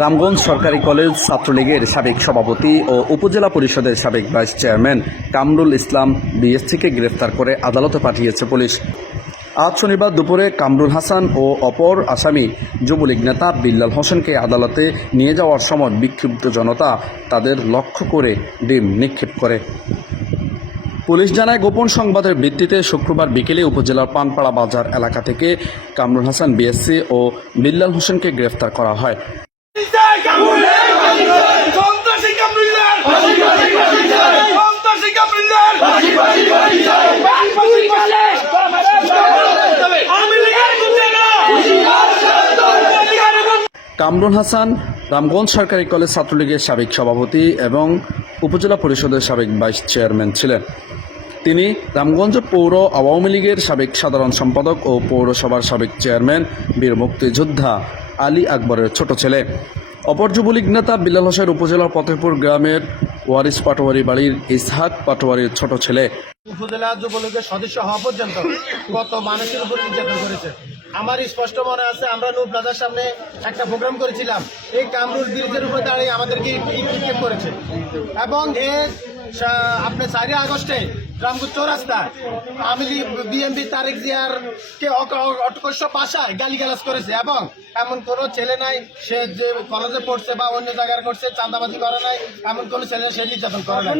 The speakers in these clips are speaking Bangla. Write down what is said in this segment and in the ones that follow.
রামগঞ্জ সরকারি কলেজ ছাত্রলীগের সাবেক সভাপতি ও উপজেলা পরিষদের সাবেক ভাইস চেয়ারম্যান কামরুল ইসলাম বিএসসিকে গ্রেফতার করে আদালতে পাঠিয়েছে পুলিশ। আজ শনিবার দুপুরে কামরুল হাসান ও অপর আসামি যুবলীগ নেতা বিল্লাল হোসেনকে আদালতে নিয়ে যাওয়ার সময় বিক্ষুব্ধ জনতা তাদের লক্ষ্য করে ডিম নিক্ষেপ করে। পুলিশ জানায়, গোপন সংবাদের ভিত্তিতে শুক্রবার বিকেলে উপজেলার পানপাড়া বাজার এলাকা থেকে কামরুল হাসান বিএসসি ও বিল্লাল হোসেনকে গ্রেফতার করা হয়। কামরুল হাসান রামগঞ্জ সরকারি কলেজ ছাত্রলীগের সাবেক সভাপতি এবং উপজেলা পরিষদের সাবেক ভাইস চেয়ারম্যান ছিলেন। তিনি রামগঞ্জ পৌর আওয়ামী লীগের সাবেক সাধারণ সম্পাদক ও পৌরসভার সাবেক চেয়ারম্যান বীর মুক্তিযোদ্ধা আলী আকবরের ছোট ছেলে। অপর যুবলীগ নেতা বিল্লাল হোসেন উপজেলার ফতেপুর গ্রামের ওয়ারিস পাটোয়ারি বাড়ির ইসহাক পাটোয়ারির ছোট ছেলে। উপজেলা যুবলীগের সদস্য হওয়া পর্যন্ত কত মানুষের উপর নির্যাতন করেছে আমার স্পষ্ট মনে আছে। আমরা নূর প্লাজার সামনে একটা প্রোগ্রাম করেছিলাম, এই কামরুল ব্রিজের উপর দাঁড়িয়ে আমাদেরকে নিক্ষেপ করেছে এবং আপনার 4 আগস্টে রামগঞ্জ চৌরাস্তায় আওয়ামী লীগ বিএনপি তারেক জিয়ার কে অটকস্য ভাষায় গালিগালাজ করেছে এবং এমন কোনো ছেলে নাই সে যে কলেজে পড়ছে বা অন্য জায়গায় করছে চাঁদাবাজি করে নাই, এমন কোনো ছেলে সে নির্যাতন করে নাই।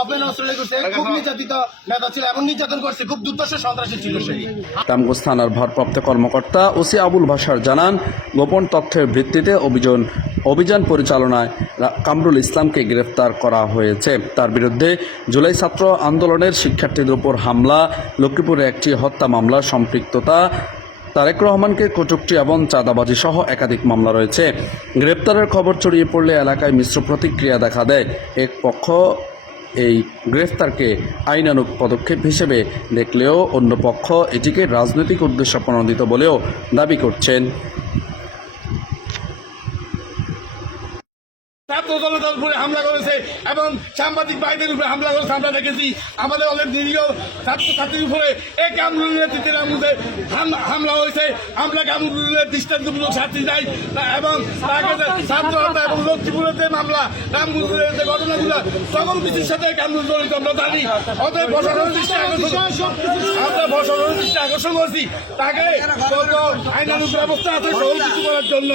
ওপেন অস্ট্রেলিয়া করছে, খুব নির্যাতিত নেতা ছিল এবং নির্যাতন করছে, খুব দুর্দর্শ সন্ত্রাসী ছিল সে। রামগঞ্জ থানার ভারপ্রাপ্ত কর্মকর্তা ওসি আবুল ভাষার জানান, গোপন তথ্যের ভিত্তিতে অভিযান পরিচালনায় কামরুল ইসলামকে গ্রেফতার করা হয়েছে। তার বিরুদ্ধে জুলাই ছাত্র আন্দোলনের শিক্ষার্থীদের উপর হামলা, লক্ষ্মীপুরে একটি হত্যা মামলার সম্পৃক্ততা, তারেক রহমানকে কটূক্তি এবং চাঁদাবাজি সহ একাধিক মামলা রয়েছে। গ্রেপ্তারের খবর ছড়িয়ে পড়লে এলাকায় মিশ্র প্রতিক্রিয়া দেখা দেয়। এক পক্ষ এই গ্রেফতারকে আইনানুগ পদক্ষেপ হিসেবে দেখলেও অন্য পক্ষ এটিকে রাজনৈতিক উদ্দেশ্য প্রণোদিত বলেও দাবি করছেন। ছাত্র জনতার উপরে হামলা করেছে এবং সাংবাদিক ভাইদের উপরে হামলা করেছে। আমরা দেখেছি আমাদের অনেক নিরীহ ছাত্রছাত্রীর উপরে এই কামরুলের নেতৃত্বে হামলা হয়েছে। আমরা কামরুলের দৃষ্টান্তমূলক শাস্তি চাই এবং ছাত্র হত্যা এবং লক্ষ্মীপুরের যে মামলা, রামগঞ্জের যে ঘটনাগুলো, সকল কিছুর সাথে কামরুল জড়িত আমরা জানি। অতএব প্রশাসনের দৃষ্টি আকর্ষণ করছি তাকে আইনানুগ ব্যবস্থা আছে সকল কিছু করার জন্য।